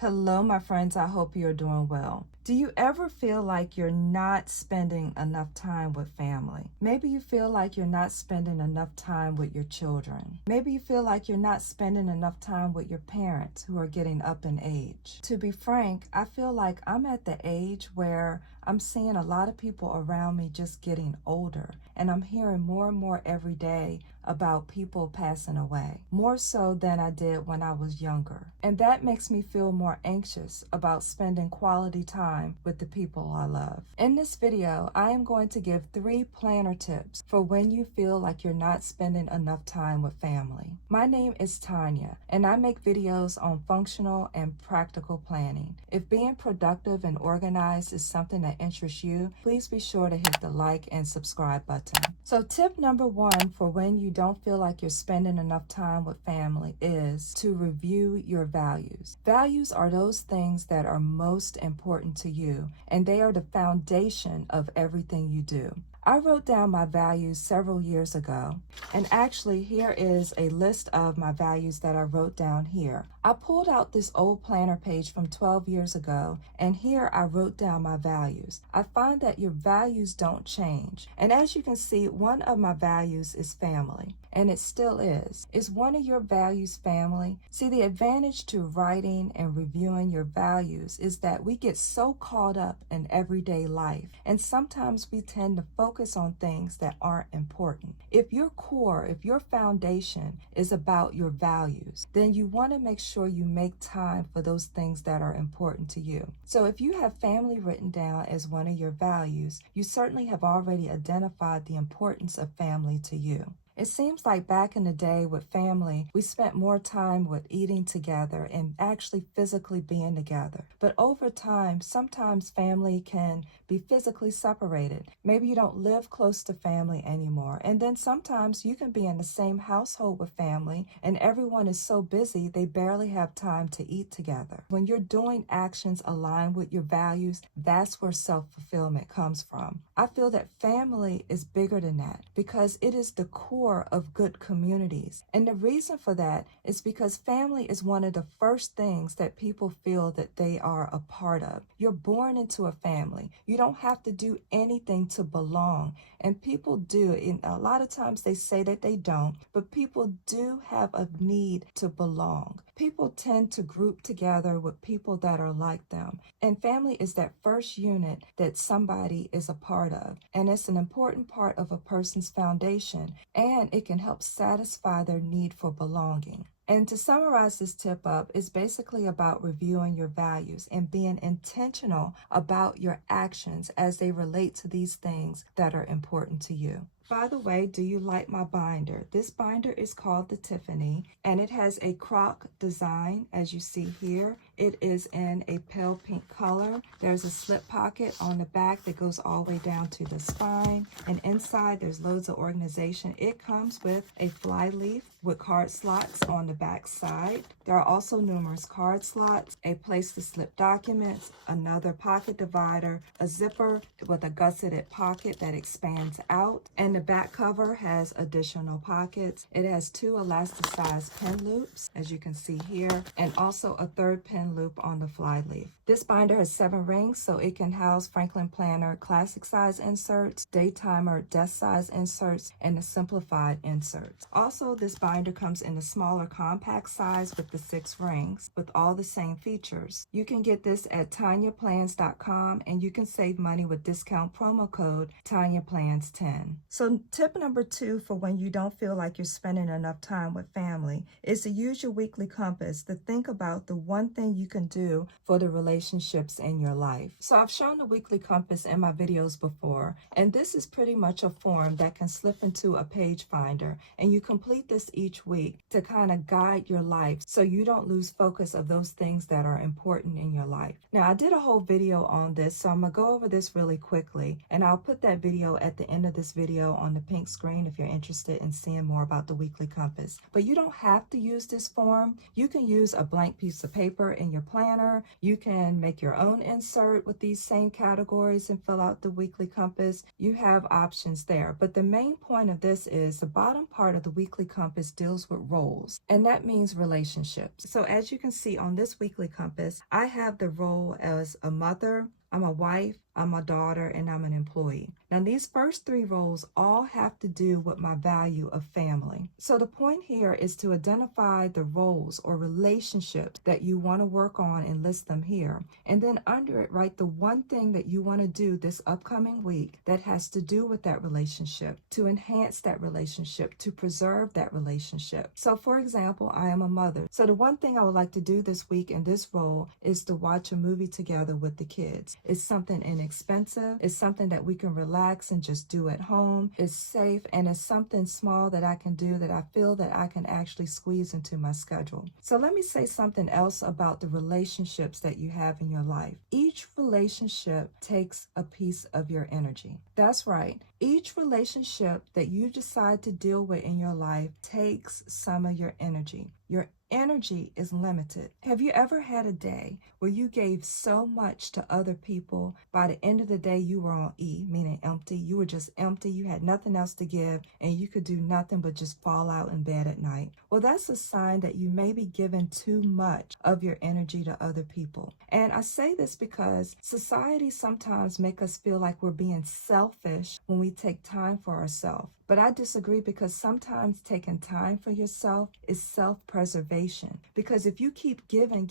Hello, my friends. I hope you're doing well. Do you ever feel like you're not spending enough time with family? Maybe you feel like you're not spending enough time with your children. Maybe you feel like you're not spending enough time with your parents who are getting up in age. To be frank, I feel like I'm at the age where I'm seeing a lot of people around me just getting older, and I'm hearing more and more every day about people passing away, more so than I did when I was younger. And that makes me feel more anxious about spending quality time with the people I love. In this video, I am going to give 3 planner tips for when you feel like you're not spending enough time with family. My name is Tonya, and I make videos on functional and practical planning. If being productive and organized is something that interests you, please be sure to hit the like and subscribe button. So tip number 1 for when you don't feel like you're spending enough time with family is to review your values. Values are those things that are most important to you, and they are the foundation of everything you do. I wrote down my values several years ago, and actually here is a list of my values that I wrote down here. I pulled out this old planner page from 12 years ago, and here I wrote down my values. I find that your values don't change, and as you can see, one of my values is family, and it still is. Is one of your values family? See, the advantage to writing and reviewing your values is that we get so caught up in everyday life, and sometimes we tend to focus on things that aren't important. If your core, if your foundation is about your values, then you want to make sure you make time for those things that are important to you. So if you have family written down as one of your values, you certainly have already identified the importance of family to you. It seems like back in the day with family, we spent more time with eating together and actually physically being together. But over time, sometimes family can be physically separated. Maybe you don't live close to family anymore. And then sometimes you can be in the same household with family and everyone is so busy they barely have time to eat together. When you're doing actions aligned with your values, that's where self-fulfillment comes from. I feel that family is bigger than that because it is the core of good communities. And the reason for that is because family is one of the first things that people feel that they are a part of. You're born into a family. You don't have to do anything to belong. And people do. And a lot of times they say that they don't, but people do have a need to belong. People tend to group together with people that are like them. And family is that first unit that somebody is a part of. And it's an important part of a person's foundation, and it can help satisfy their need for belonging. And to summarize this tip up, it's basically about reviewing your values and being intentional about your actions as they relate to these things that are important to you. By the way, do you like my binder? This binder is called the Tiffany, and it has a croc design, as you see here. It is in a pale pink color. There's a slip pocket on the back that goes all the way down to the spine, and inside there's loads of organization. It comes with a fly leaf with card slots on the back side. There are also numerous card slots, a place to slip documents, another pocket divider, a zipper with a gusseted pocket that expands out, and the back cover has additional pockets. It has 2 elasticized pin loops, as you can see here, and also a 3rd pin loop on the fly leaf. This binder has 7 rings, so it can house Franklin Planner classic size inserts, Daytimer desk size inserts, and the simplified inserts. Also, this binder comes in a smaller compact size with the 6 rings with all the same features. You can get this at TanyaPlans.com, and you can save money with discount promo code TanyaPlans10. So tip number 2 for when you don't feel like you're spending enough time with family is to use your weekly compass to think about the one thing you can do for the relationships in your life. So I've shown the weekly compass in my videos before, and this is pretty much a form that can slip into a page finder, and you complete this each week to kind of guide your life so you don't lose focus of those things that are important in your life. Now, I did a whole video on this, so I'm going to go over this really quickly, and I'll put that video at the end of this video on the pink screen if you're interested in seeing more about the weekly compass. But you don't have to use this form. You can use a blank piece of paper and in your planner. You can make your own insert with these same categories and fill out the weekly compass. You have options there. But the main point of this is the bottom part of the weekly compass deals with roles, and that means relationships. So as you can see on this weekly compass, I have the role as a mother, I'm a wife, I'm a daughter, and I'm an employee. Now, these first three roles all have to do with my value of family. So the point here is to identify the roles or relationships that you want to work on and list them here. And then under it, write the one thing that you want to do this upcoming week that has to do with that relationship, to enhance that relationship, to preserve that relationship. So for example, I am a mother. So the one thing I would like to do this week in this role is to watch a movie together with the kids. It's something inexpensive. It's something that we can relax and just do at home. It's safe, and it's something small that I can do that I feel that I can actually squeeze into my schedule. So let me say something else about the relationships that you have in your life. Each relationship takes a piece of your energy. That's right. Each relationship that you decide to deal with in your life takes some of your energy. Your energy is limited. Have you ever had a day where you gave so much to other people, by the end of the day you were on E, meaning empty? You were just empty. You had nothing else to give, and you could do nothing but just fall out in bed at night. Well, that's a sign that you may be giving too much of your energy to other people. And I say this because society sometimes make us feel like we're being selfish when we take time for ourselves. But I disagree, because sometimes taking time for yourself is self-preservation. Because if you keep giving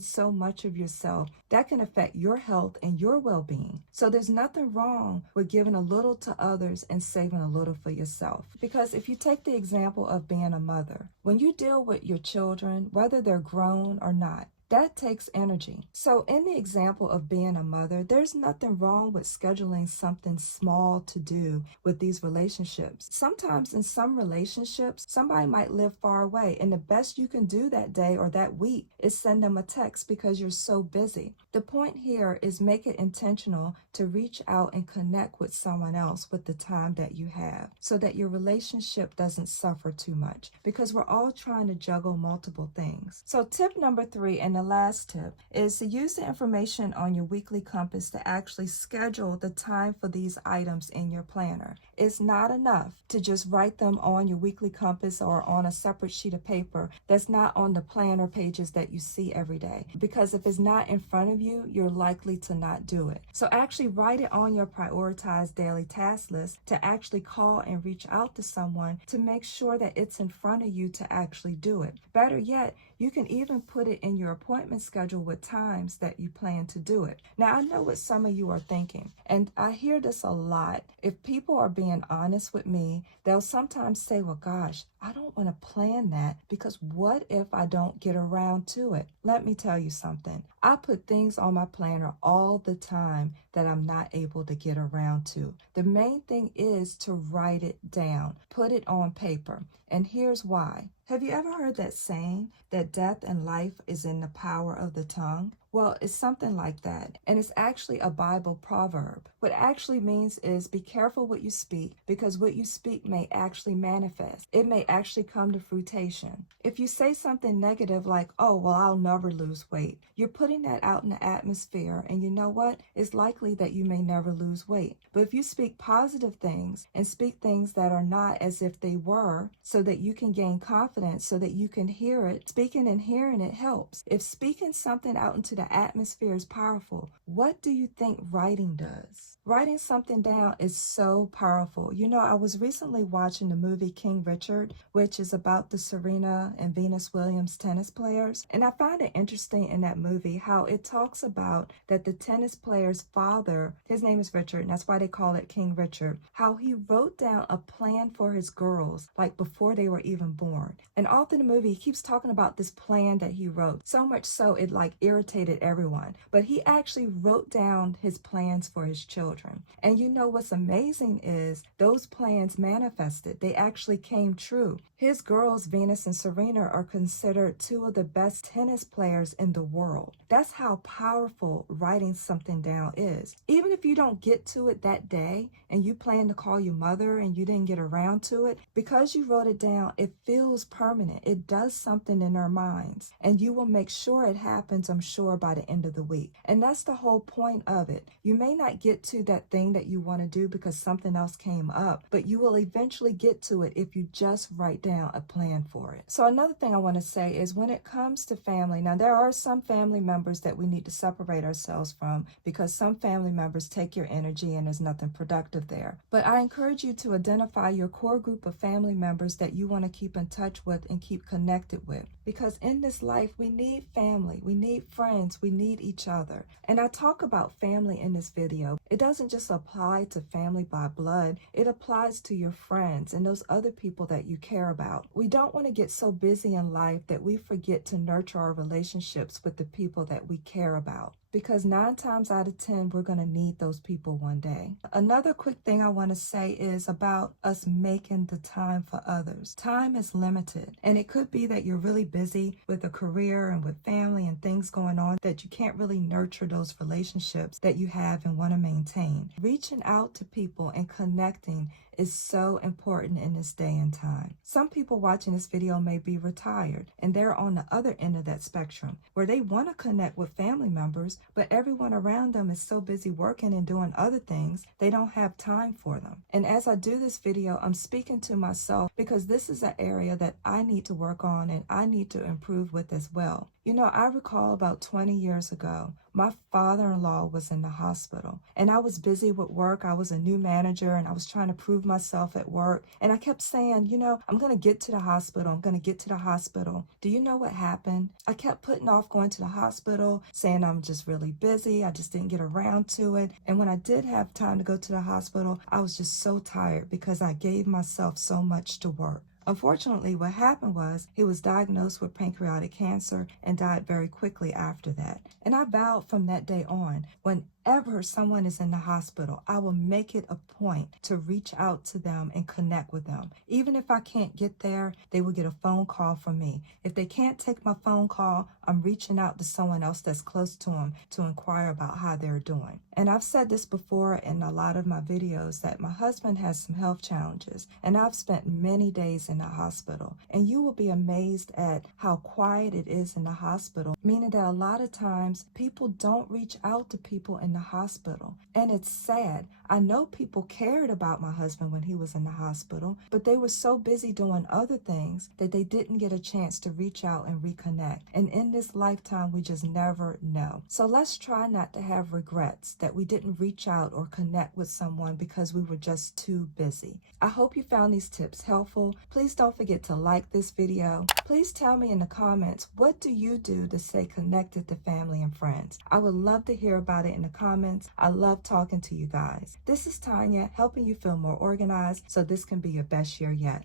so much of yourself, that can affect your health and your well-being. So there's nothing wrong with giving a little to others and saving a little for yourself. Because if you take the example of being a mother, when you deal with your children, whether they're grown or not, that takes energy. So in the example of being a mother, there's nothing wrong with scheduling something small to do with these relationships. Sometimes in some relationships, somebody might live far away, and the best you can do that day or that week is send them a text because you're so busy. The point here is make it intentional to reach out and connect with someone else with the time that you have, so that your relationship doesn't suffer too much, because we're all trying to juggle multiple things. So tip number 3, and the last tip, is to use the information on your weekly compass to actually schedule the time for these items in your planner. It's not enough to just write them on your weekly compass or on a separate sheet of paper that's not on the planner pages that you see every day. Because if it's not in front of you, you're likely to not do it. So actually write it on your prioritized daily task list to actually call and reach out to someone to make sure that it's in front of you to actually do it. Better yet, you can even put it in your appointment schedule with times that you plan to do it. Now, I know what some of you are thinking, and I hear this a lot. If people are being honest with me, they'll sometimes say, well, gosh, I don't want to plan that, because what if I don't get around to it? Let me tell you something. I put things on my planner all the time that I'm not able to get around to. The main thing is to write it down, put it on paper. And here's why. Have you ever heard that saying that death and life is in the power of the tongue? Well, it's something like that. And it's actually a Bible proverb. What it actually means is be careful what you speak, because what you speak may actually manifest. It may actually come to fruition. If you say something negative like, oh, well, I'll never lose weight, you're putting that out in the atmosphere. And you know what? It's likely that you may never lose weight. But if you speak positive things and speak things that are not as if they were, so that you can gain confidence, so that you can hear it, speaking and hearing it helps. If speaking something out into the atmosphere is powerful, what do you think writing does? Writing something down is so powerful. You know, I was recently watching the movie King Richard, which is about the Serena and Venus Williams tennis players. And I find it interesting in that movie how it talks about that the tennis player's father, his name is Richard, and that's why they call it King Richard, how he wrote down a plan for his girls, like before they were even born. And all through the movie, he keeps talking about this plan that he wrote, so much so it like irritated celebrated everyone, but he actually wrote down his plans for his children. And you know what's amazing is those plans manifested. They actually came true. His girls, Venus and Serena, are considered two of the best tennis players in the world. That's how powerful writing something down is. Even if you don't get to it that day and you plan to call your mother and you didn't get around to it, because you wrote it down, it feels permanent. It does something in our minds, and you will make sure it happens, I'm sure, by the end of the week. And that's the whole point of it. You may not get to that thing that you want to do because something else came up, but you will eventually get to it if you just write down a plan for it. So another thing I want to say is when it comes to family, now there are some family members that we need to separate ourselves from because some family members take your energy and there's nothing productive there. But I encourage you to identify your core group of family members that you want to keep in touch with and keep connected with. Because in this life, we need family, we need friends, we need each other. And I talk about family in this video. It doesn't just apply to family by blood, it applies to your friends and those other people that you care about. We don't want to get so busy in life that we forget to nurture our relationships with the people that we care about. Because 9 times out of 10, we're going to need those people one day. Another quick thing I want to say is about us making the time for others. Time is limited, and it could be that you're really busy with a career and with family and things going on that you can't really nurture those relationships that you have and want to maintain. Reaching out to people and connecting is so important in this day and time. Some people watching this video may be retired, and they're on the other end of that spectrum where they want to connect with family members, but everyone around them is so busy working and doing other things, they don't have time for them. And as I do this video, I'm speaking to myself because this is an area that I need to work on and I need to improve with as well. You know, I recall about 20 years ago, my father-in-law was in the hospital and I was busy with work. I was a new manager and I was trying to prove myself at work. And I kept saying, you know, I'm going to get to the hospital. I'm going to get to the hospital. Do you know what happened? I kept putting off going to the hospital, saying I'm just really busy. I just didn't get around to it. And when I did have time to go to the hospital, I was just so tired because I gave myself so much to work. Unfortunately, what happened was he was diagnosed with pancreatic cancer and died very quickly after that. And I vowed from that day on, whenever someone is in the hospital, I will make it a point to reach out to them and connect with them. Even if I can't get there, they will get a phone call from me. If they can't take my phone call, I'm reaching out to someone else that's close to them to inquire about how they're doing. And I've said this before in a lot of my videos that my husband has some health challenges, and I've spent many days in the hospital. And you will be amazed at how quiet it is in the hospital, meaning that a lot of times people don't reach out to people in the hospital. And it's sad. I know people cared about my husband when he was in the hospital, but they were so busy doing other things that they didn't get a chance to reach out and reconnect. And in this lifetime, we just never know. So let's try not to have regrets that we didn't reach out or connect with someone because we were just too busy. I hope you found these tips helpful. Please don't forget to like this video. Please tell me in the comments, what do you do to stay connected to family and friends? I would love to hear about it in the comments. I love talking to you guys. This is Tonya, helping you feel more organized so this can be your best year yet.